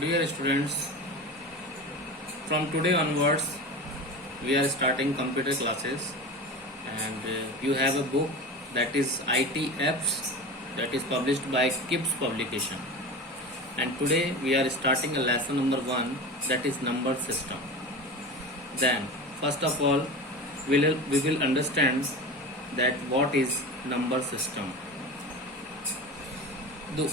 Dear students, from today onwards we are starting computer classes and you have a book that is IT apps that is published by KIPS publication, and today we are starting a lesson number 1 that is number system. Then first of all we will understand that what is number system. The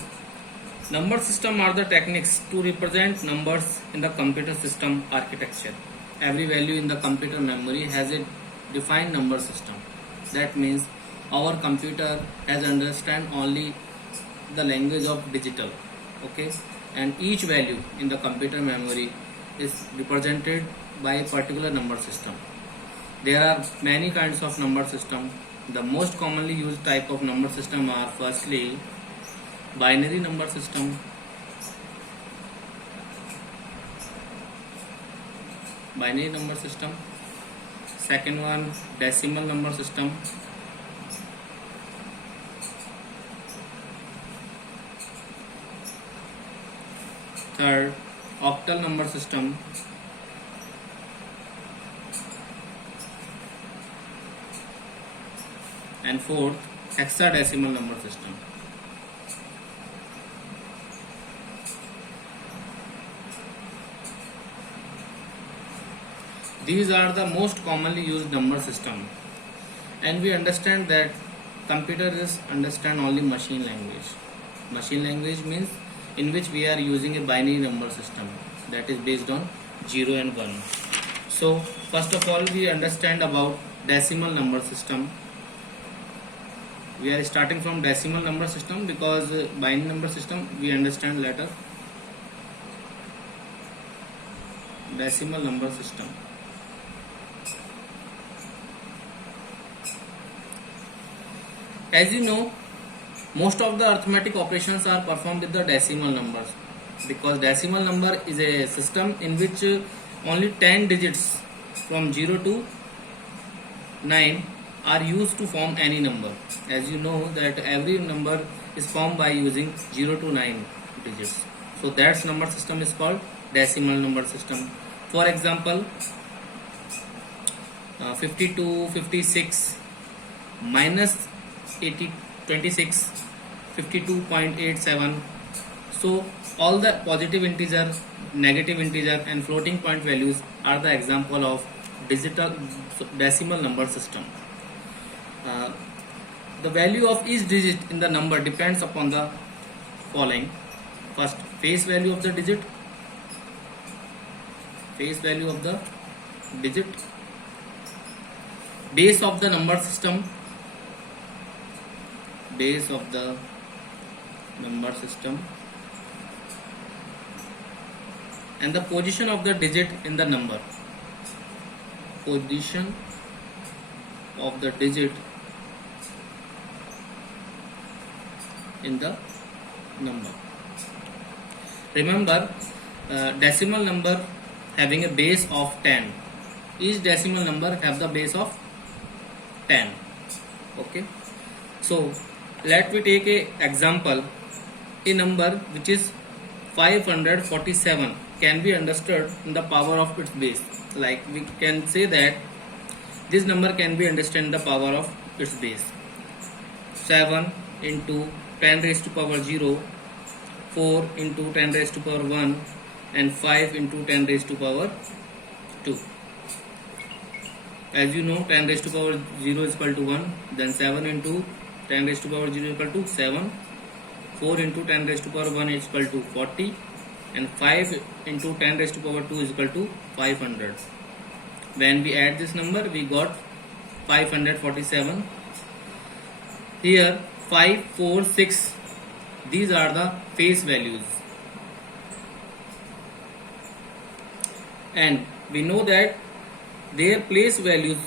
number system are the techniques to represent numbers in the computer system architecture. Every value in the computer memory has a defined number system. That means our computer has understand only the language of digital, okay, and each value in the computer memory is represented by a particular number system. There are many kinds of number system. The most commonly used type of number system are firstly binary number system, second one decimal number system, third octal number system, and fourth hexadecimal number system. These are the most commonly used number system, and we understand that computers understand only machine language. Machine language means in which we are using a binary number system that is based on 0 and 1. So first of all we understand about decimal number system. We are starting from decimal number system because binary number system we understand later. Decimal number system. As you know, most of the arithmetic operations are performed with the decimal numbers, because decimal number is a system in which only 10 digits from 0 to 9 are used to form any number. As you know that every number is formed by using 0 to 9 digits. So that number system is called decimal number system. For example, 52, 56 minus 26, 52.87. So all the positive integer, negative integer and floating point values are the example of decimal number system. The value of each digit in the number depends upon the following. First, face value of the digit, base of the number system, and the position of the digit in the number. Remember, decimal number having a base of 10. Each decimal number have the base of 10. Okay. So let me take a example. A number which is 547 can be understood in the power of its base. Like we can say that this number can be understood in the power of its base. 7 into 10 raised to power 0, 4 into 10 raised to power 1, and 5 into 10 raised to power 2. As you know, 10 raised to power 0 is equal to 1, then 7 into 10 raised to power 0 is equal to 7, 4 into 10 raised to power 1 is equal to 40, and 5 into 10 raised to power 2 is equal to 500. When we add this number, we got 547. Here 5, 4, 6, these are the face values, and we know that their place values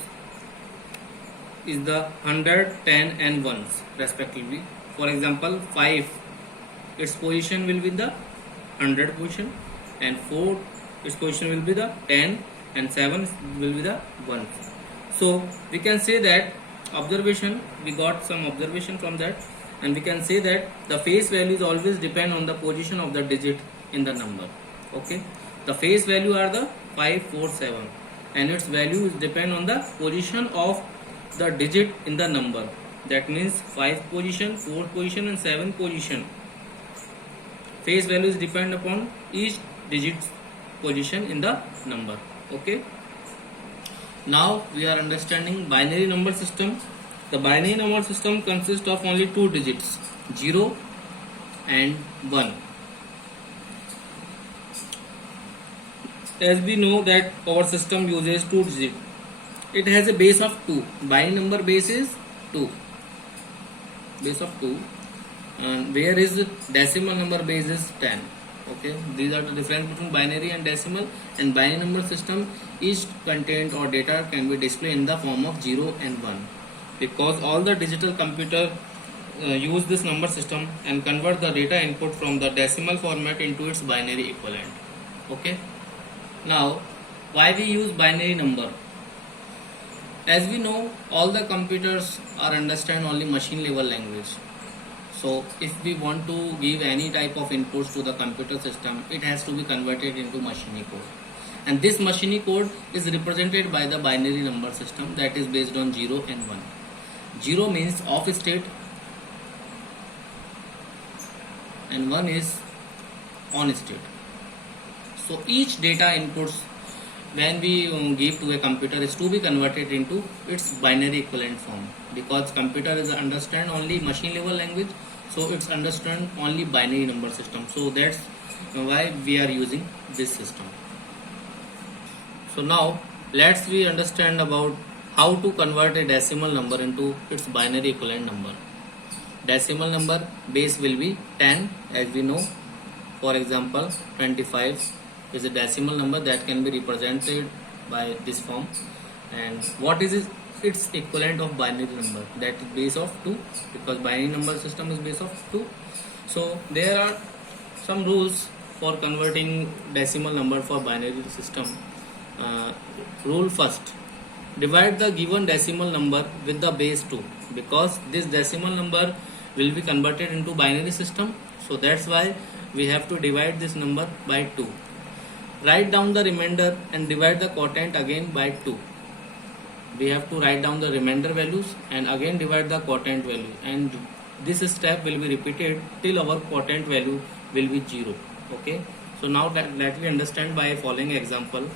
is the 100, 10 and 1s respectively. For example, 5, its position will be the 100 position, and 4, its position will be the 10, and 7 will be the 1. So we can say that we got some observation from that, and we can say that the face values always depend on the position of the digit in the number. Okay, the face value are the 5, 4, 7, and its value is depend on the position of the digit in the number. That means 5 position, 4 position and 7 position. Face values depend upon each digit position in the number. Okay, now we are understanding binary number system. The binary number system consists of only 2 digits, 0 and 1. As we know that our system uses 2 digits, it has a base of 2. Binary number base is 2, base of 2, and where is decimal number base is 10. Okay, these are the difference between binary and decimal. And binary number system, each content or data can be displayed in the form of 0 and 1, because all the digital computer use this number system and convert the data input from the decimal format into its binary equivalent. Okay, now why we use binary number? As we know, all the computers are understand only machine level language. So if we want to give any type of inputs to the computer system, it has to be converted into machine code, and this machine code is represented by the binary number system, that is based on 0 and 1. 0 means off state and 1 is on state. So each data inputs when we give to a computer is to be converted into its binary equivalent form, because computer is understand only machine level language, so it's understand only binary number system. So that's why we are using this system. So now let's we understand about how to convert a decimal number into its binary equivalent number. Decimal number base will be 10, as we know. For example, 25 is a decimal number that can be represented by this form. And what is its equivalent of binary number? That is base of 2, because binary number system is base of 2. So there are some rules for converting decimal number for binary system. Rule first: divide the given decimal number with the base 2, because this decimal number will be converted into binary system. So that's why we have to divide this number by 2. Write down the remainder and divide the quotient again by 2. We have to write down the remainder values and again divide the quotient value, and this step will be repeated till our quotient value will be 0. Okay, so now let we understand by a following example.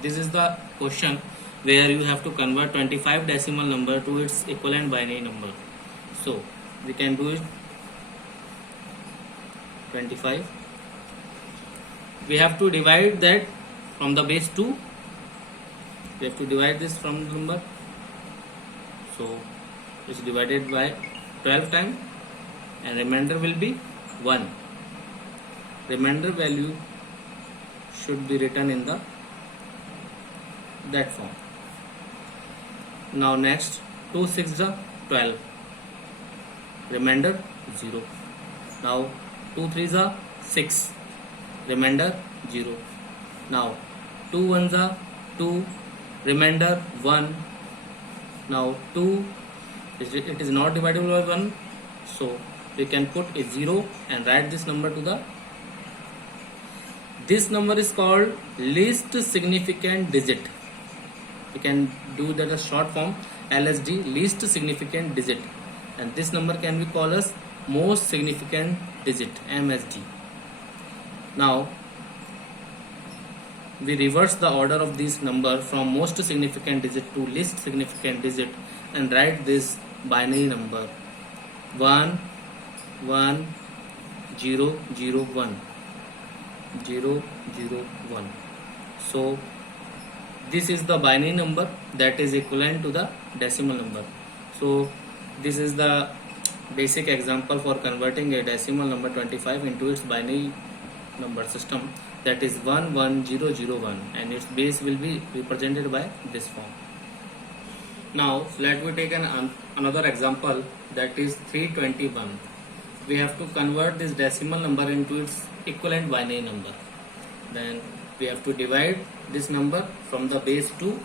This is the question where you have to convert 25 decimal number to its equivalent binary number. So we can do it. 25, we have to divide that from the base 2. We have to divide this from the number, so it's divided by 12 times, and remainder will be 1. Remainder value should be written in that form. Now next, 2 6 is 12, remainder 0. Now 2 3 is 6, remainder 0. Now 2 1 is 2, remainder 1. Now 2, it is not divisible by 1, so we can put a 0 and write this number to the. This number is called least significant digit. We can do that as short form, LSD, least significant digit, and this number can be called as most significant digit, MSD. Now we reverse the order of this number from most significant digit to least significant digit and write this binary number 1 1 0 0 1 0 0 1. So this is the binary number that is equivalent to the decimal number. So this is the basic example for converting a decimal number 25 into its binary number system, that is 11001, and its base will be represented by this form. Now let me take another example, that is 321. We have to convert this decimal number into its equivalent binary number. Then we have to divide this number from the base 2.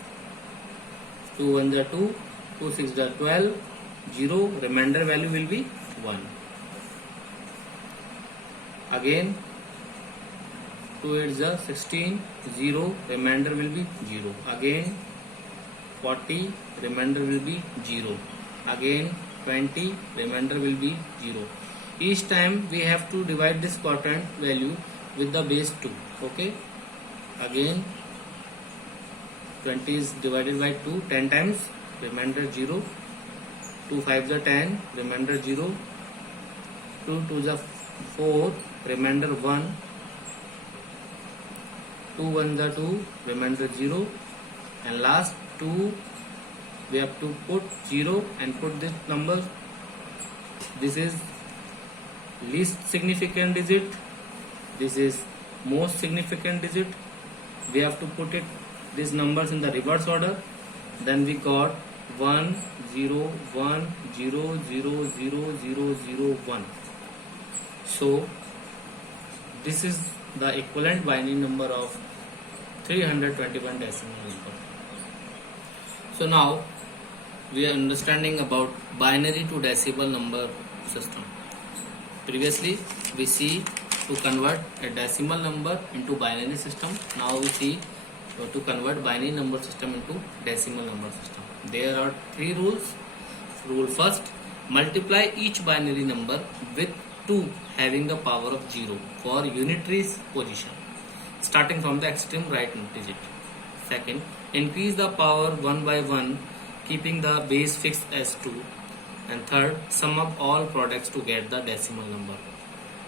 2 1 is 2, 2 6 is 12, 0, remainder value will be 1. again 2 8 is 16, 0, remainder will be 0, again 40, remainder will be 0, again 20, remainder will be 0. Each time we have to divide this quotient value with the base 2. Okay, again 20 is divided by 2 10 times, remainder 0, 2 5 is 10, remainder 0, 2 2 is 4, remainder 1, 2 1 is 2, remainder 0, and last 2 we have to put 0 and put this number. This is least significant digit, this is most significant digit. We have to put it these numbers in the reverse order. Then we got 1 0 1 0 0 0 0 0 1. So this is the equivalent binary number of 321 decimal number. So now we are understanding about binary to decimal number system. Previously we see to convert a decimal number into binary system. Now we see to convert binary number system into decimal number system. There are 3 rules. Rule first, multiply each binary number with 2 having the power of 0 for unitary position starting from the extreme right digit. Second, increase the power 1 by 1 keeping the base fixed as 2. And third, sum up all products to get the decimal number.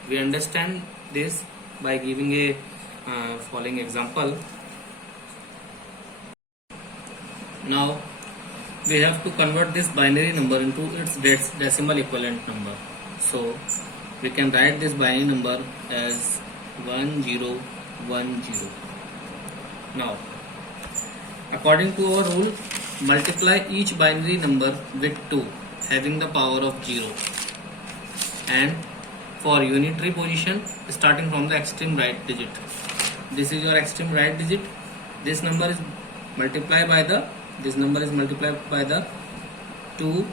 We understand this by giving a following example. Now we have to convert this binary number into its decimal equivalent number. So we can write this binary number as 1010. Now according to our rule, multiply each binary number with 2 having the power of 0, and for unitary position starting from the extreme right digit. This is your extreme right digit. This number is multiplied by the 2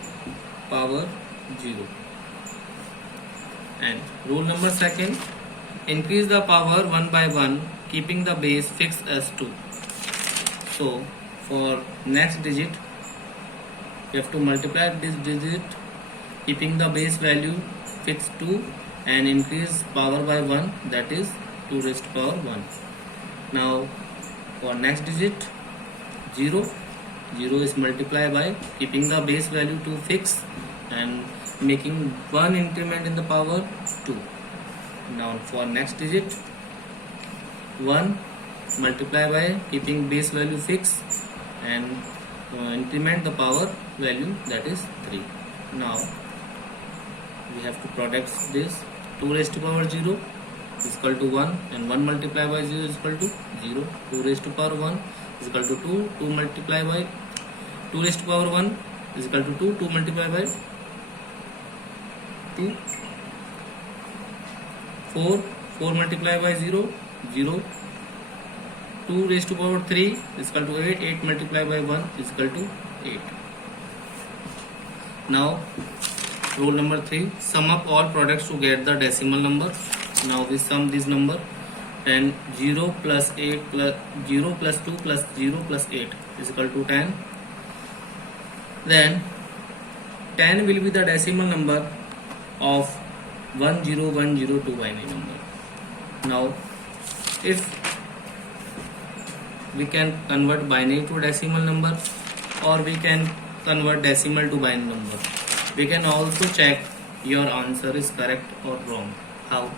power 0. And rule number second, increase the power 1 by 1 keeping the base fixed as 2. So for next digit you have to multiply this digit keeping the base value fixed 2 and increase power by 1, that is 2 raised to power 1. Now for next digit 0 is multiplied by keeping the base value to fix and making 1 increment in the power 2. Now for next digit 1 multiply by keeping base value fixed and increment the power value, that is 3. Now we have to product this. 2 raised to power 0 is equal to 1 and 1 multiplied by 0 is equal to 0. 2 raised to power 1 is equal to 2. 2 multiplied by 2 raised to power 1 is equal to 2. 2 multiplied by 2. 4 multiplied by 0, 0. 2 raised to power 3 is equal to 8. 8 multiplied by 1 is equal to 8. Now rule number 3, sum up all products to get the decimal number. Now we sum this number, and 0 plus 8 plus 0 plus 2 plus 0 plus 8 is equal to 10. Then 10 will be the decimal number of 10102 binary number. Now if we can convert binary to decimal number, or we can convert decimal to binary number. We can also check your answer is correct or wrong. How?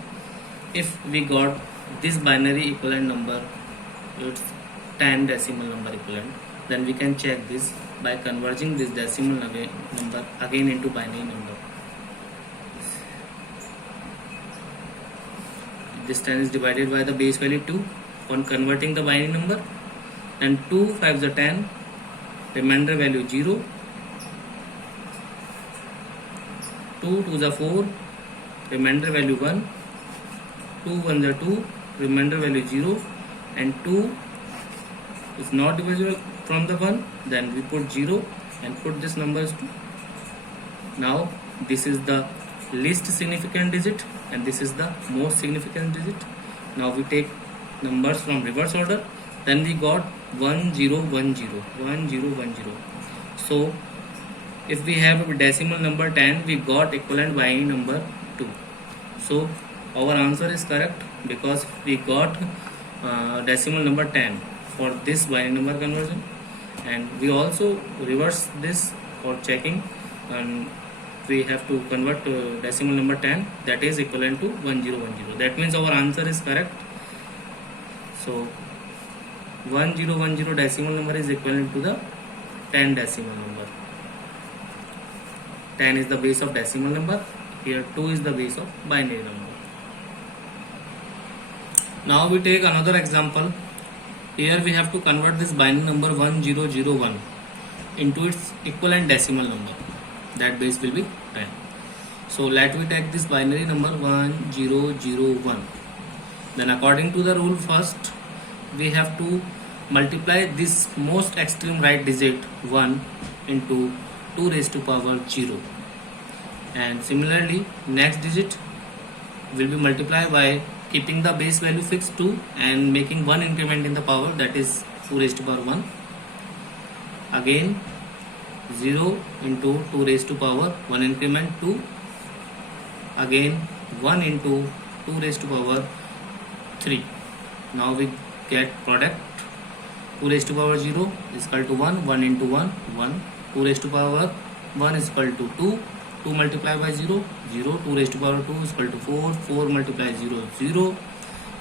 If we got this binary equivalent number, it's 10 decimal number equivalent, then we can check this by converging this decimal number again into binary number. This 10 is divided by the base value 2 on converting the binary number, and 2 5 is 10, remainder value 0, 2 2 is 4, remainder value 1, 2 1 is 2, remainder value 0, and 2 is not divisible from the 1, then we put 0 and put this number as 2. Now this is the least significant digit and this is the most significant digit. Now we take numbers from reverse order. Then we got 1010. So if we have a decimal number 10, we got equivalent binary number 2. So our answer is correct because we got decimal number 10 for this binary number conversion, and we also reverse this for checking, and we have to convert decimal number 10 that is equivalent to 1010. That means our answer is correct. So 1010 decimal number is equivalent to the 10 decimal number. 10 is the base of decimal number. Here 2 is the base of binary number. Now we take another example. Here we have to convert this binary number 1001 into its equivalent decimal number. That base will be 10. So let me take this binary number 1001. Then according to the rule, first we have to multiply this most extreme right digit 1 into 2 raised to power 0, and similarly next digit will be multiplied by keeping the base value fixed 2 and making one increment in the power, that is 2 raised to power 1. Again 0 into 2 raised to power 1 increment 2. Again 1 into 2 raised to power 3. Now we get product. 2 raised to power 0 is equal to 1. 1 into 1 1. 2 raised to power 1 is equal to 2. 2 multiplied by 0 0. 2 raised to power 2 is equal to 4. 4 multiplied 0 0.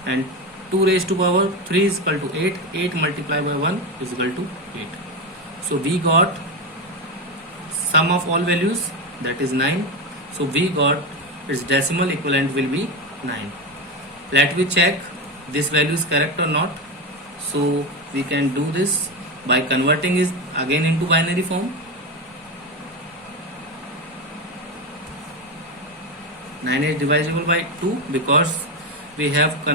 And 2 raised to power 3 is equal to 8. 8 multiplied by 1 is equal to 8. So we got sum of all values, that is 9. So we got its decimal equivalent will be 9. Let me check this value is correct or not. So we can do this by converting it again into binary form. 9 is divisible by 2 because we have to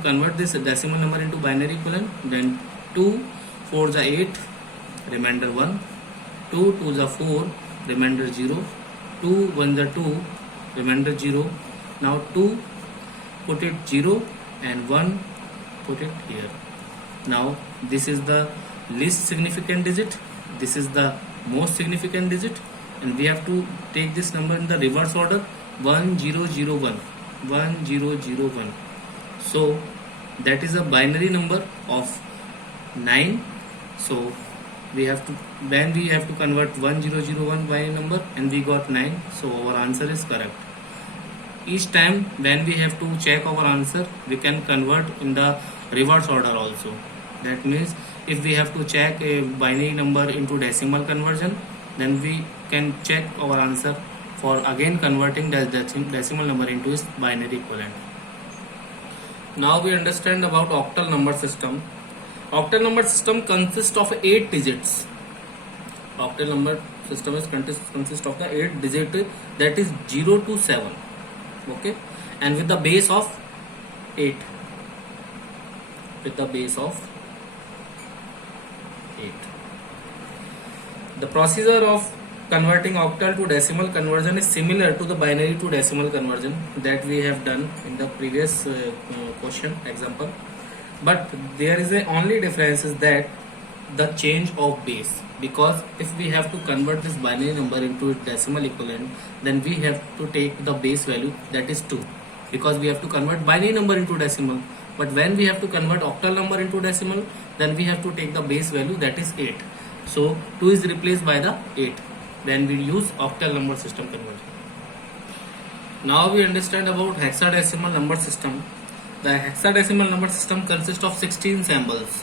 convert this decimal number into binary equivalent. Then 2 4 is 8, remainder 1. 2 2 is 4, remainder 0. 2 1 is 2, remainder 0. Now 2 put it 0 and 1 put it here. Now this is the least significant digit, this is the most significant digit, and we have to take this number in the reverse order. 1001. So that is a binary number of 9. So we have to convert 1001 binary number, and we got 9. So our answer is correct. Each time when we have to check our answer, we can convert in the reverse order also. That means if we have to check a binary number into decimal conversion, then we can check our answer for again converting the decimal number into its binary equivalent. Now we understand about octal number system. Octal number system consists of 8 digits. Octal number system is consists of the 8 digit, that is 0 to 7. Okay, and with the base of 8. With the base of 8. The procedure of converting octal to decimal conversion is similar to the binary to decimal conversion that we have done in the previous question example, but there is a only difference is that the change of base, because if we have to convert this binary number into its decimal equivalent, then we have to take the base value, that is 2, because we have to convert binary number into decimal. But when we have to convert octal number into decimal, then we have to take the base value, that is 8. So 2 is replaced by the 8 when we use octal number system conversion. Now we understand about hexadecimal number system. The hexadecimal number system consists of 16 symbols.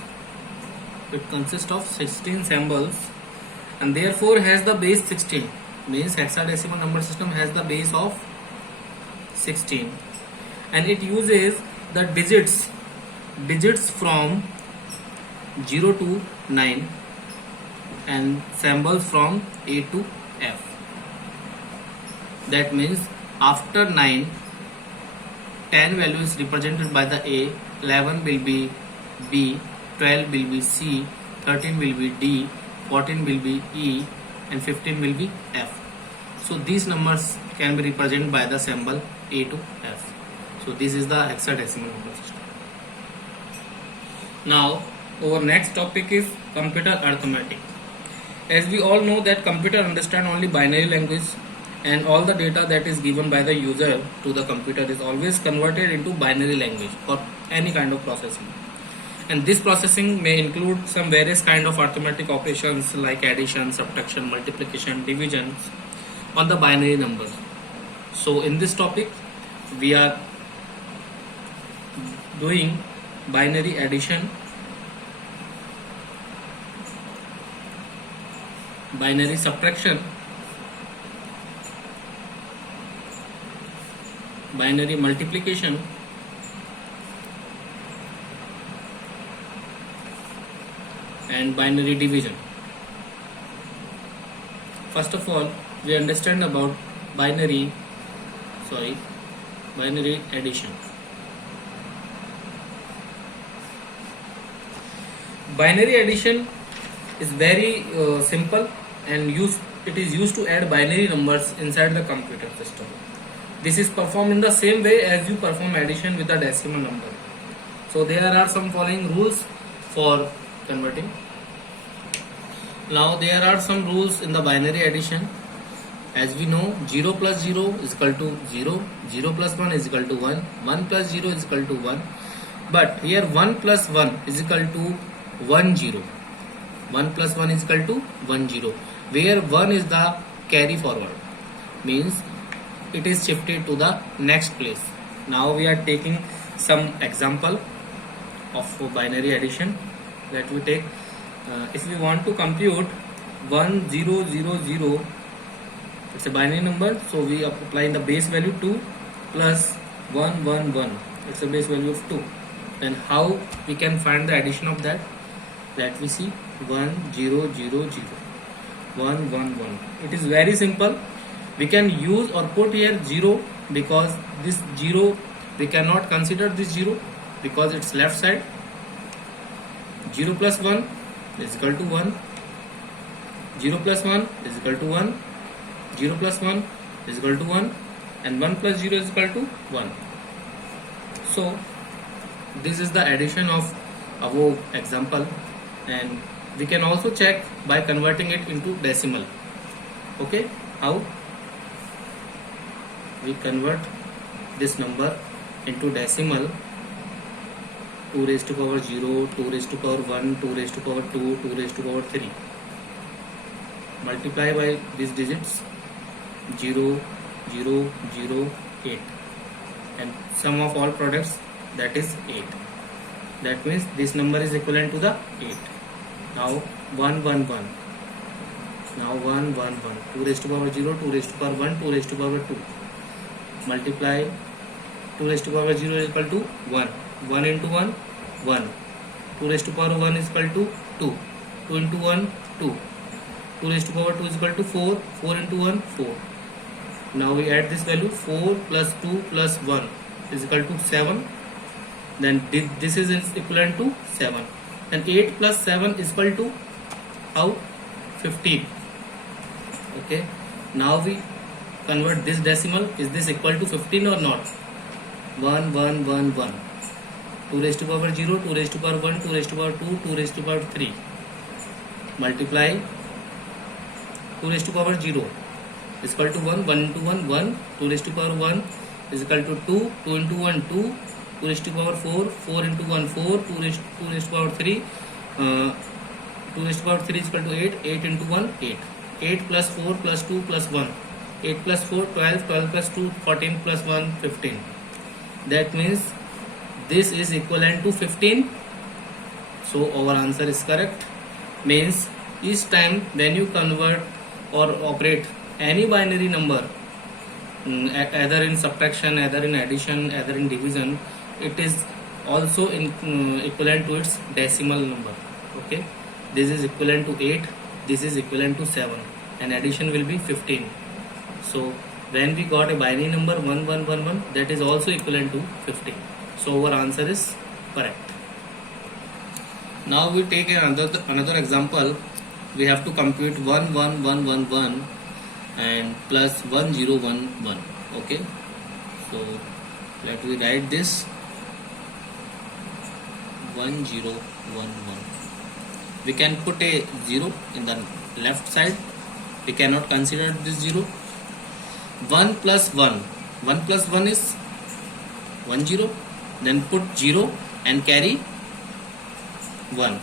It consists of 16 symbols and therefore has the base 16. Means hexadecimal number system has the base of 16, and it uses the digits from 0 to 9 and symbols from A to F. That means after 9, 10 value is represented by the A, 11 will be B, 12 will be C, 13 will be D, 14 will be E, and 15 will be F. So these numbers can be represented by the symbol A to F. So this is the hexadecimal number system. Now our next topic is computer arithmetic. As we all know that computer understand only binary language, and all the data that is given by the user to the computer is always converted into binary language for any kind of processing. And this processing may include some various kind of arithmetic operations like addition, subtraction, multiplication, division on the binary numbers. So in this topic we are doing binary addition, binary subtraction, binary multiplication, and binary division. First of all, we understand about binary addition. Binary addition is very simple, and it is used to add binary numbers inside the computer system. This is performed in the same way as you perform addition with a decimal number. So there are some following rules for converting. Now there are some rules in the binary addition. As we know, 0 plus 0 is equal to 0, 0 plus 1 is equal to 1, 1 plus 0 is equal to 1. But here 1 plus 1 is equal to 1 0. 1 plus 1 is equal to 1 0, where 1 is the carry forward, means it is shifted to the next place. Now we are taking some example of binary addition that we take. If we want to compute 1 0 0 0, it's a binary number, so we apply in the base value 2 plus 1 1 1, it's a base value of 2. Then how we can find the addition of that? That we see 1 0 0 0 1 1 1. It is very simple. We can use or put here 0, because this 0 we cannot consider this 0 because it's left side. 0 plus 1 is equal to 1, 0 plus 1 is equal to 1, 0 plus 1 is equal to 1, and 1 plus 0 is equal to 1. So this is the addition of above example, and we can also check by converting it into decimal. Okay, how? We convert this number into decimal: 2 raised to power 0, 2 raised to power 1, 2 raised to power 2, 2 raised to power 3. Multiply by these digits 0 0 0 8, and sum of all products, that is 8. That means this number is equivalent to the 8. Now 1 1 1. Now 1 1 1. 2 raised to power 0, 2 raised to power 1, 2 raised to power 2. Multiply 2 raised to power 0 is equal to 1. 1 into 1, 1. 2 raised to power 1 is equal to 2. 2 into 1, 2. 2 raised to power 2 is equal to 4. 4 into 1, 4. Now we add this value: 4 plus 2 plus 1 is equal to 7. Then this is equivalent to 7. And 8 plus 7 is equal to how? 15. Okay. Now we convert this decimal. Is this equal to 15 or not? 1 1 1 1. 2 raised to power 0, 2 raised to power 1, 2 raised to power 2, 2 raised to power 3. Multiply 2 raised to power 0 is equal to 1, 1 into 1, 1. 2 raised to power 1 is equal to 2, 2 into 1, 2. 2 raised to power 4, 4 into 1, 4. 2 raised to power 3, 2 raised to power 3 is equal to 8. 8 into 1, 8. 8 plus 4 plus 2 plus 1. 8 plus 4, 12. 12 plus 2, 14 plus 1, 15. That means this is equivalent to 15. So our answer is correct. Means each time when you convert or operate any binary number, either in subtraction, either in addition, either in division, it is also equivalent to its decimal number. Okay, this is equivalent to 8, this is equivalent to 7, and addition will be 15. So when we got a binary number 1111, that is also equivalent to 15. So our answer is correct. Now we take another example. We have to compute 11111 and plus 1011. Okay, so let me write this 1011. We can put a 0 in the left side. We cannot consider this 0. 1 plus 1. 1 plus 1 is 1 0. Then put 0 and carry 1.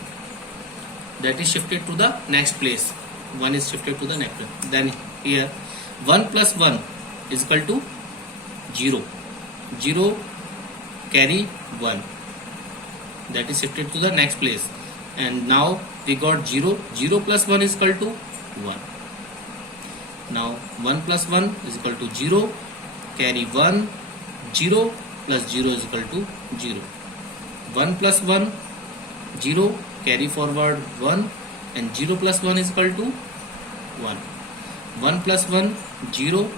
That is shifted to the next place. 1 is shifted to the next place. Then here 1 plus 1 is equal to 0. 0 carry 1. That is shifted to the next place. And now we got 0. 0 plus 1 is equal to 1. Now 1 plus 1 is equal to 0. Carry 1. 0 plus 0 is equal to 0. 1 plus 1 0. Carry forward 1. And 0 plus 1 is equal to 1. 1 plus 1 0.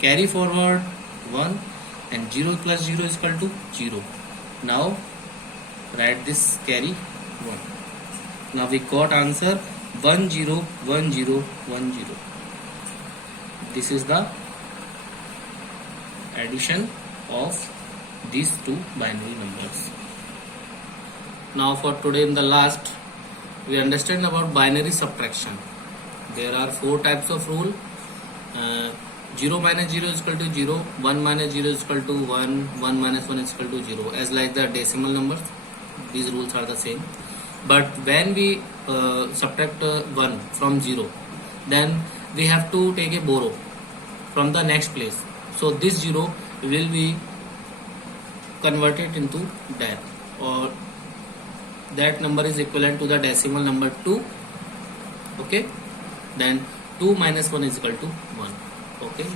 Carry forward 1. And 0 plus 0 is equal to 0. Now write this carry 1. Now we got answer 101010. This is the addition of these two binary numbers. Now for today in the last, we understand about binary subtraction. There are 4 types of rule. 0 minus 0 is equal to 0, 1 minus 0 is equal to 1, 1 minus 1 is equal to 0. As like the decimal numbers, these rules are the same. But when we subtract 1 from 0, then we have to take a borrow from the next place. So this 0 will be converted into that, or that number is equivalent to the decimal number 2. Okay, then 2 minus 1 is equal to 1. Okay,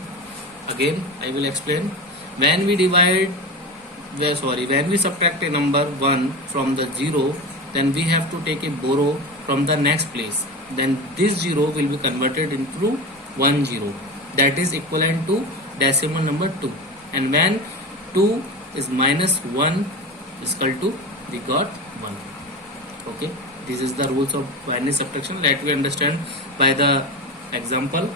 again I will explain. When we when we subtract a number 1 from the 0, then we have to take a borrow from the next place. Then this 0 will be converted into 1 0. That is equivalent to decimal number 2. And when 2 is minus 1 is equal to, we got 1. Okay, this is the rules of binary subtraction. Let we understand by the example.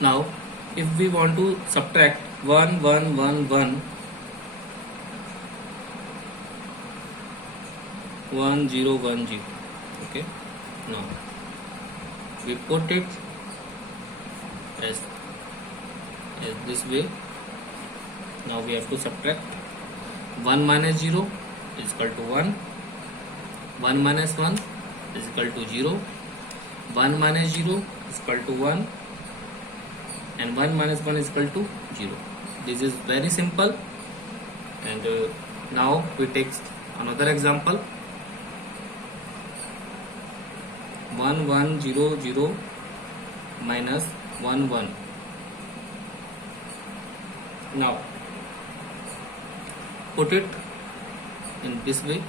Now if we want to subtract 1 1 1 1 1 0 1 0, okay, now we put it as this way. Now we have to subtract 1 minus 0 is equal to 1, 1 minus 1 is equal to 0, 1 minus 0 is equal to 1, and 1 minus 1 is equal to 0. This is very simple. And now we take another example. 1 1 0 0 minus 1 1. Now put it in this way,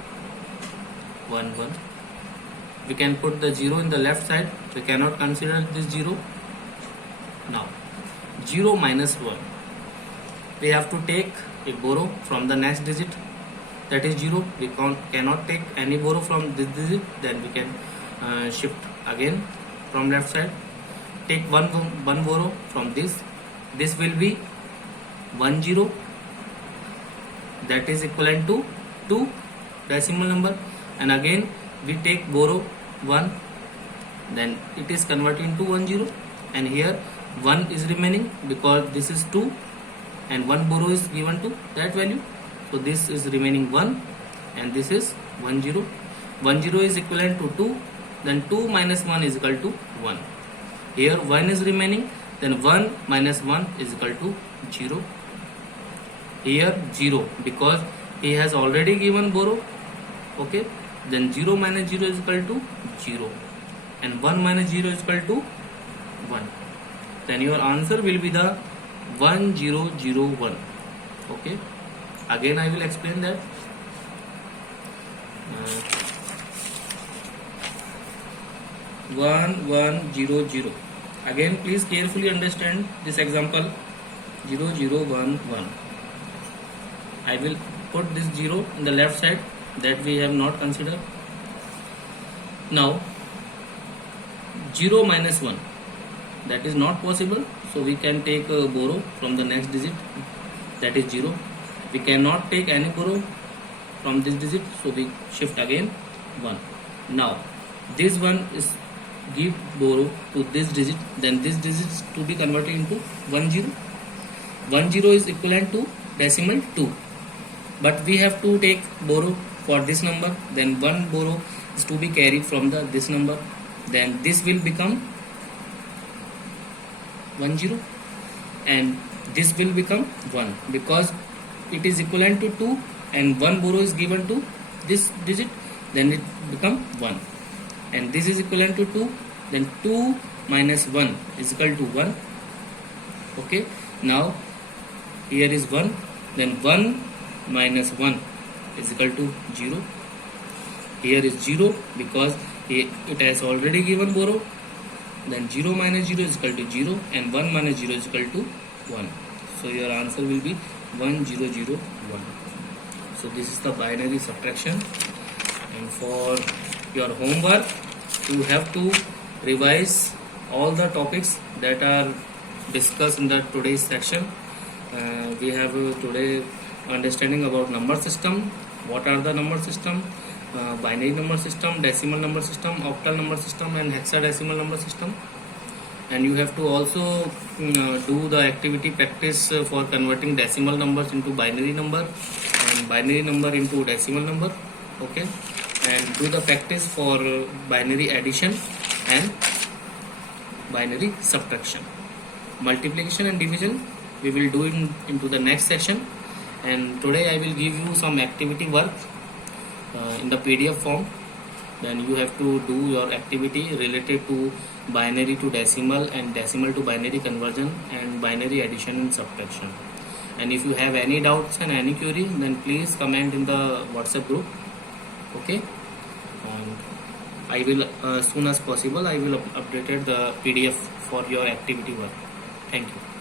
1 1. We can put the 0 in the left side. We cannot consider this 0. Now 0 minus 1, we have to take a borrow from the next digit, that is 0. We cannot take any borrow from this digit. Then we can shift again from left side, take one borrow from this. This will be 1 0. That is equivalent to 2 decimal number. And again we take borrow 1, then it is converted into 1 0. And here 1 is remaining because this is 2 and 1 borrow is given to that value. So this is remaining 1 and this is 1 0. 1 0 is equivalent to 2. Then 2 minus 1 is equal to 1. Here 1 is remaining. Then 1 minus 1 is equal to 0. Here 0 because he has already given borrow. Okay. Then 0 minus 0 is equal to 0. And 1 minus 0 is equal to 1. Then your answer will be the 1001. Okay. Again I will explain that. 1100. Again please carefully understand this example. 0011. I will put this 0 in the left side. that we have not considered. Now 0 minus 1, that is not possible, so we can take a borrow from the next digit, that is 0. We cannot take any borrow from this digit, so we shift again 1. Now this one is give borrow to this digit, then this digit is to be converted into 1 0. 1 0 is equivalent to decimal 2, but we have to take borrow for this number, then 1 borrow is to be carried from the this number, then this will become 1 0 and this will become 1, because it is equivalent to 2 and 1 borrow is given to this digit, then it become 1, and this is equivalent to 2, then 2 minus 1 is equal to 1. Okay, now here is 1, then 1 minus 1 is equal to 0. Here is 0 because it has already given borrow, then 0 minus 0 is equal to 0 and 1 minus 0 is equal to 1. So your answer will be 1 0 0 1. So this is the binary subtraction, and for your homework you have to revise all the topics that are discussed in the today's section. We have today understanding about number system, what are the number system, binary number system, decimal number system, octal number system and hexadecimal number system. And you have to also do the activity practice for converting decimal numbers into binary number and binary number into decimal number. Okay, and do the practice for binary addition and binary subtraction. Multiplication and division we will do into the next session, and today I will give you some activity work in the PDF form. Then you have to do your activity related to binary to decimal and decimal to binary conversion and binary addition and subtraction. And if you have any doubts and any query, then please comment in the WhatsApp group. Okay, and I will as soon as possible I will update the PDF for your activity work. Thank you.